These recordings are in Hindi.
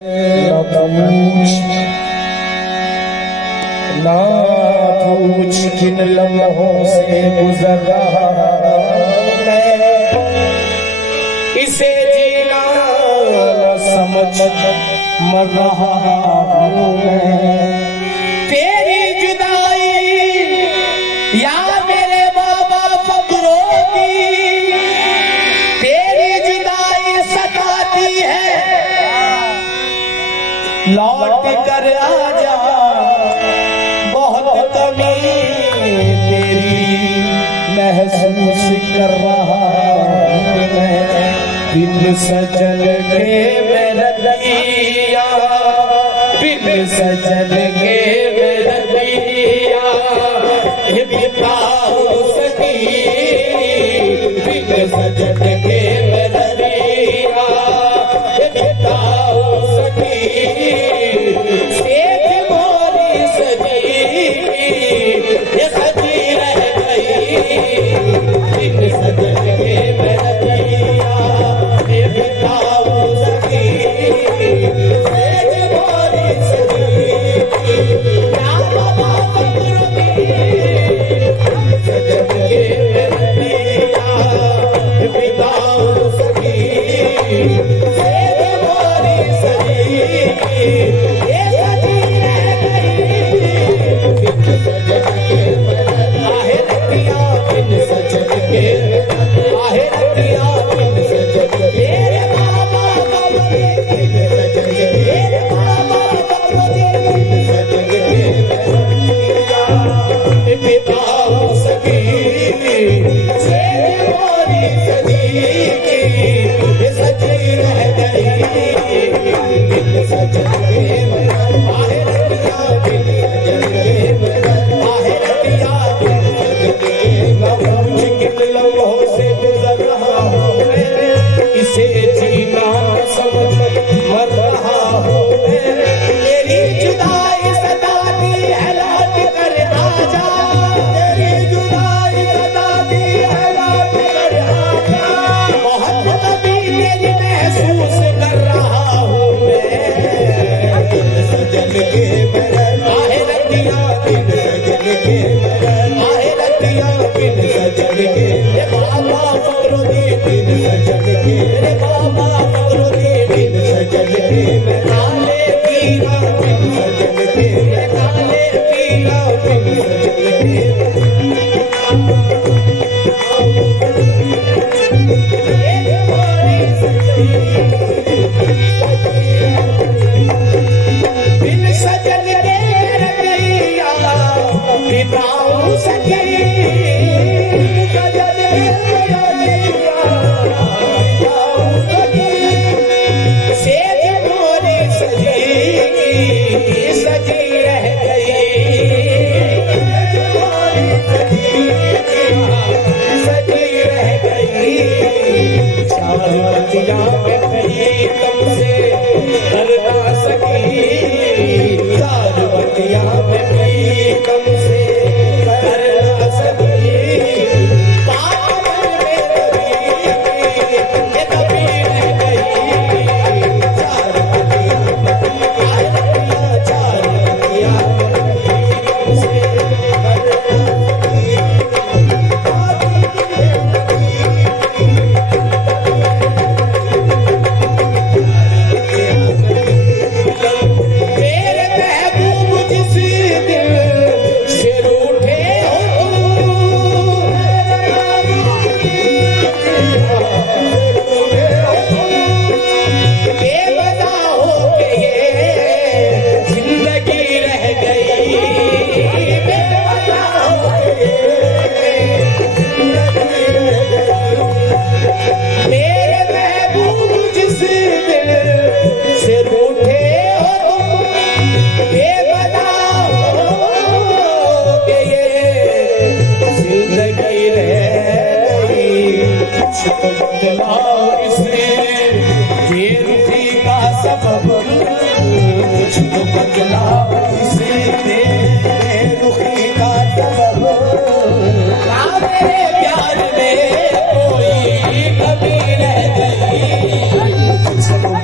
ना पूछ किन लम्हों से गुजर रहा मैं, इसे जीना न समझ मर रहा हूँ मैं। तेरी जुदाई या मेरे बाबा फकरों की, तेरी जुदाई सताती है, लौट कर आजा बहुत कमी तेरी महसूस कर रहा मैं। बिन सजन के मेरा दिया, बिन सजन के मेरा दिया बिता हो सकी, बिन सजन के मेरा दिया बिता हो सकी।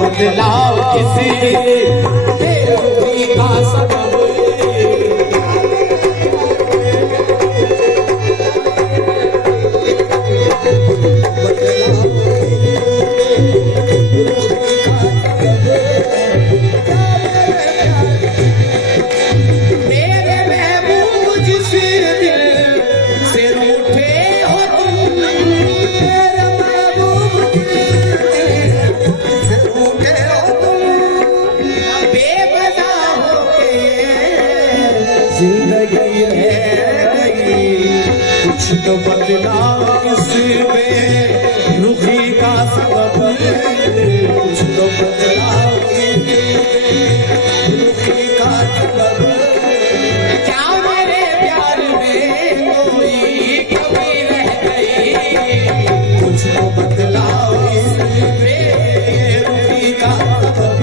बदलाव किसी बेरुखी का सबब जिंदगी रह गई कुछ तो बदलाव इसमें रुखी का सबब कुछ तो बदलाव रुखी का सबब क्या मेरे प्यार में कोई कमी रह गई कुछ तो बदलाव इसमें रुखी का सबब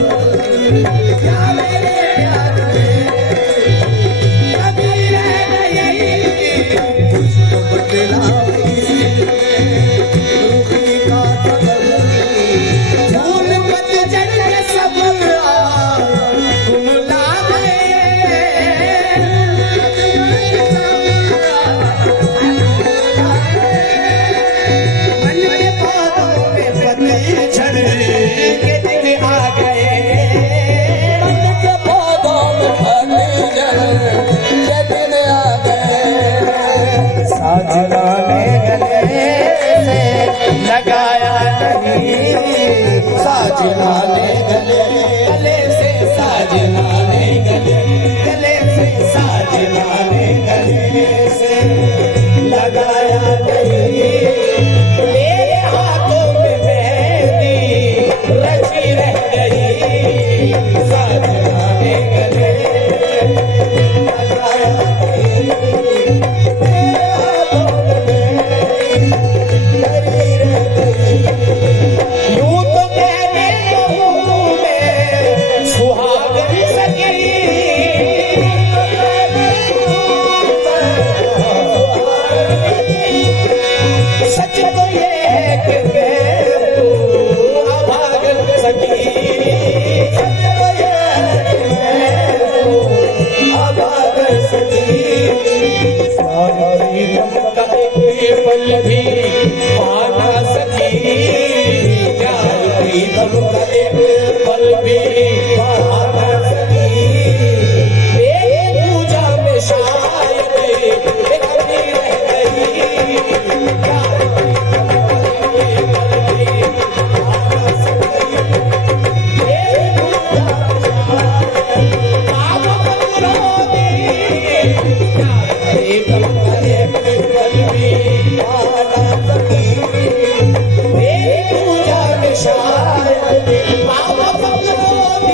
क्या मेरे प्यार में साजना ने गले से लगाया नहीं साजना ने गले से साजना ने गले से साजना ने गले से लगाया नहीं मेरे हाथों में मेहंदी रची रह गई साजना ने गले लगाया पल भी पाना सकी प्यार प्रीतम का एक पल भी पाना सकी तेरी पूजा में शायद एक कमी रह गई प्यार प्रीतम का एक पल भी पाना सकी तेरी पूजा में बाबा बंदरों प्यार प्रीतम का एक पल भी शायद बाबा बंदरों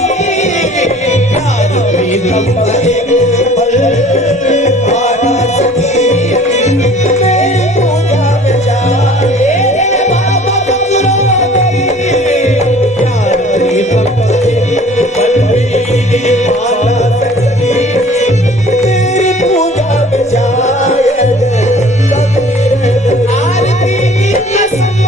प्यार प्रीतम का एक पल पाना सकी मेरी पूजा में जाए बाबा बंदरों प्यार प्रीतम का एक पल भी पाना सकी मेरी पूजा में जाए आरती की कसम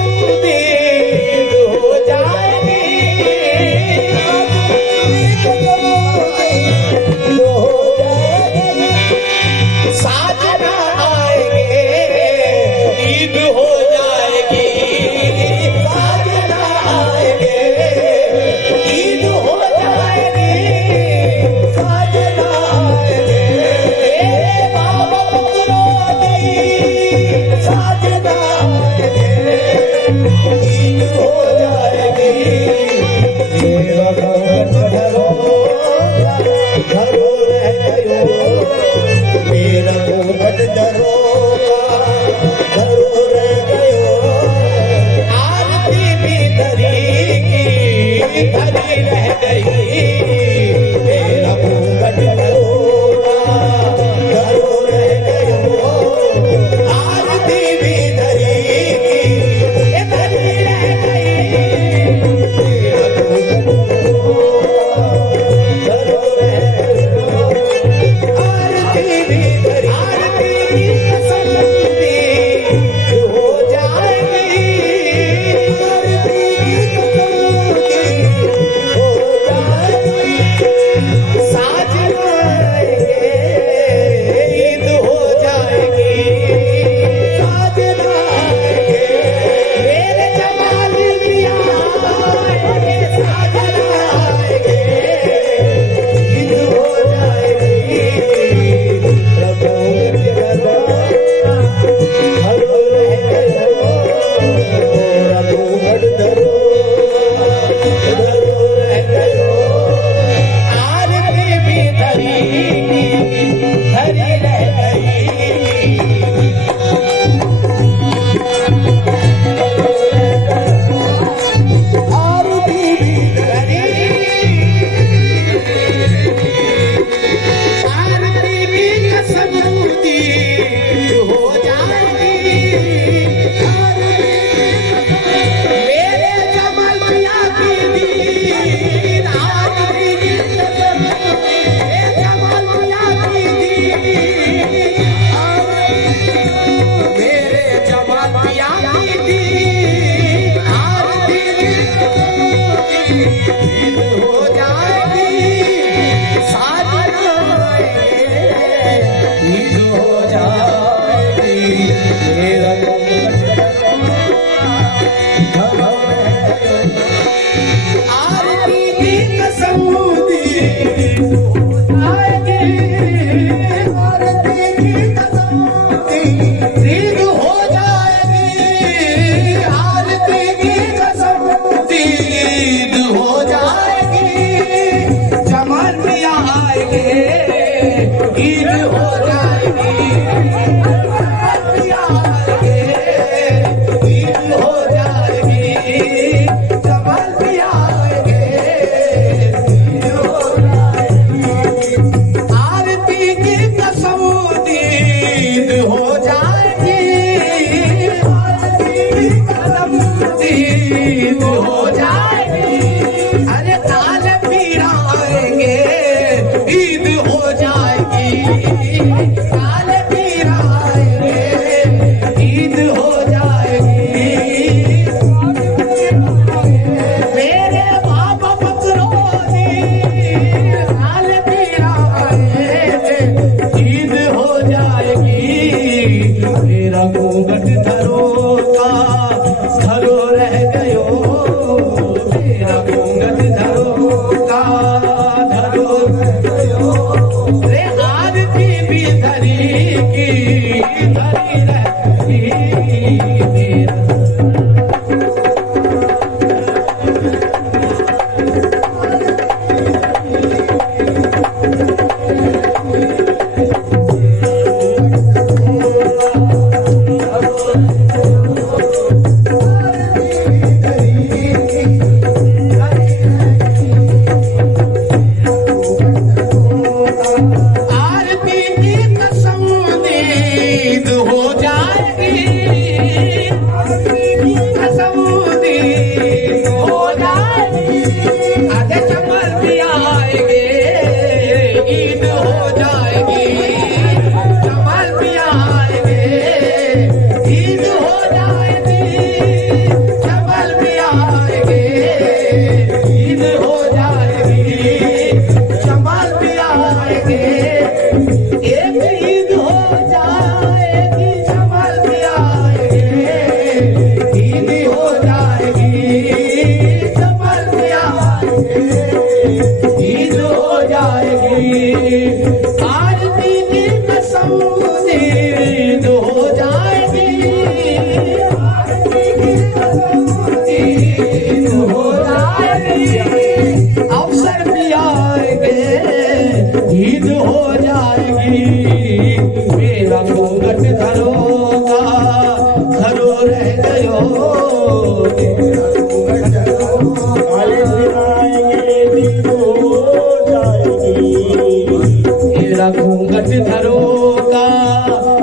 घूंघट धरो का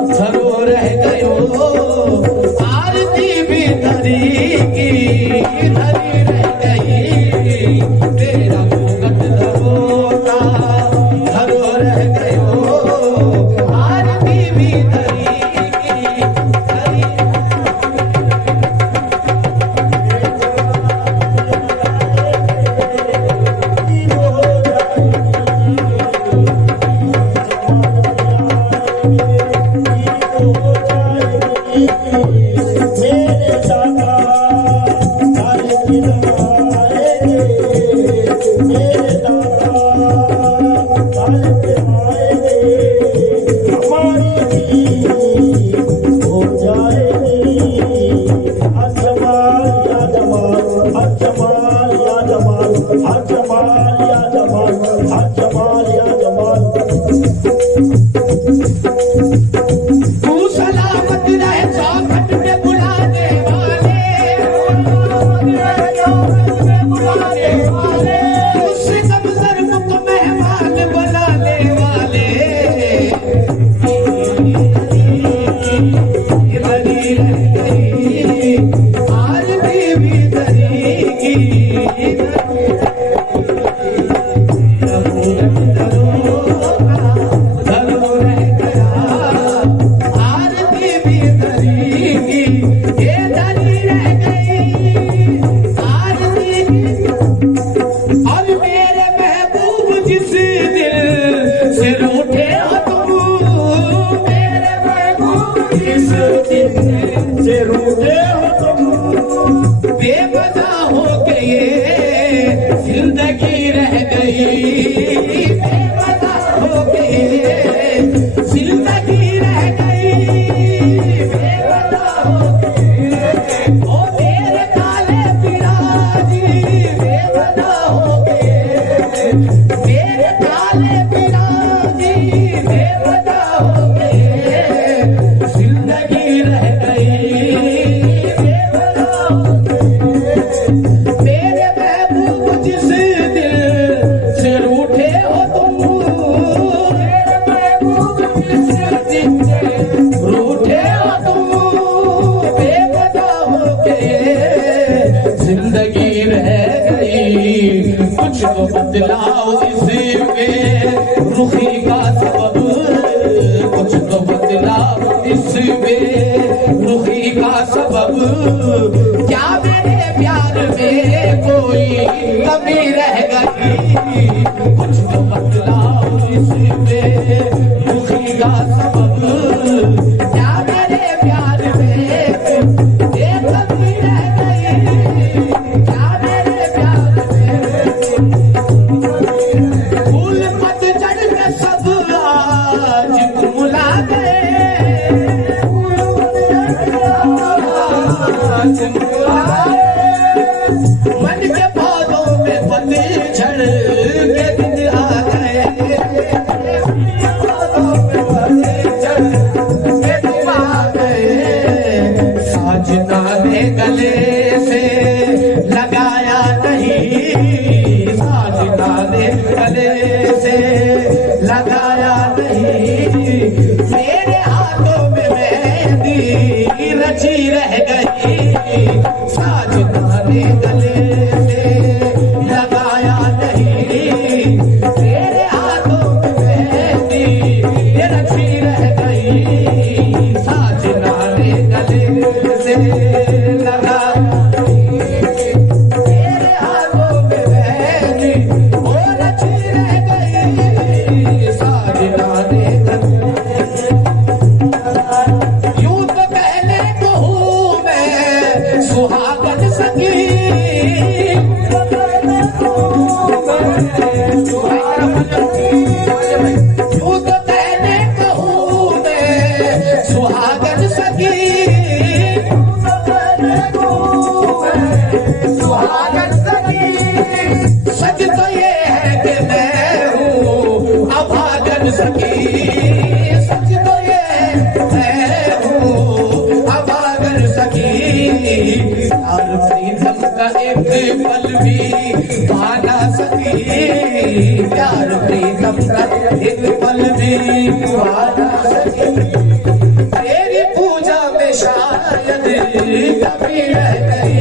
धरो रह गयो, आरती भी धरी की धरी रह गई। तेरा घूंघट धरो का धरो रह गयो, आरती भी धरी की धरी। बेवजह हो गए, जिंदगी रह गई। मेरे काले बिराजी देवता हो गए, जिंदगी रह गई बेवजह हो गए। मेरे महबूब जिस दिल से रूठे हो तुम, मेरे महबूब जिस दिल से रूठे हो तुम, बेवजह हो गए, जिंदगी रह गई। कुछ तो बदलाव इसमें रुखी का सबब, कुछ तो बदलाव इसमें रुखी का सबब। क्या मेरे प्यार में कोई कमी रह गई, कुछ तो बदलाव इसमें रुखी का सबब। क्या मेरे प्यार में कोई कमी रह गई, क्या मेरे प्यार में फूल पतझड़ में सब आज मुला गए, आज मुला गए। मन के पौधों में पतझड़ के दिन आ गए, पौधों में पतझड़ के दिन आ गए। साजना ने गले से लगाया नहीं, साजना ने गले से लगाया नहीं। मेरे हाथों में मेहंदी रची रह गई, साजना ने गले से लगाया नहीं। मेरे हाथों में मेहंदी रची रह गई, साजना ने गले से लगाया नहीं। मेरे हाथों में मेहंदी वो रची रह गई, साजना ने यूं तो पहले कहूँ मैं सुहागन सखी, यूं तो पहले कहूँ मैं सुहागन सखी, सुहागन सखी। सच तो ये है कि मैं हूँ अभागन सखी, सच तो ये मैं हूँ अभागन सखी। प्यार प्रीतम का एक पल भी पाना सकी, प्यार प्रीतम का एक पल भी पाना सकी। तेरी पूजा में शायद कभी रह गई,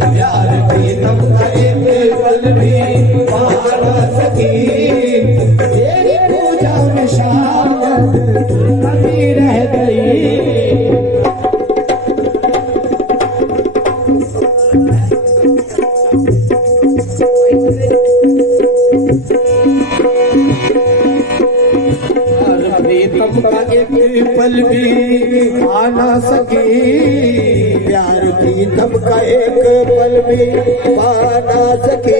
प्यार प्रीतम का एक पल भी पाना सकी। तेरी पूजा में शायद कभी रह गई। प्रीतम का एक पल भी आना सकी, प्यार प्रीतम का एक पल भी पाना सकी।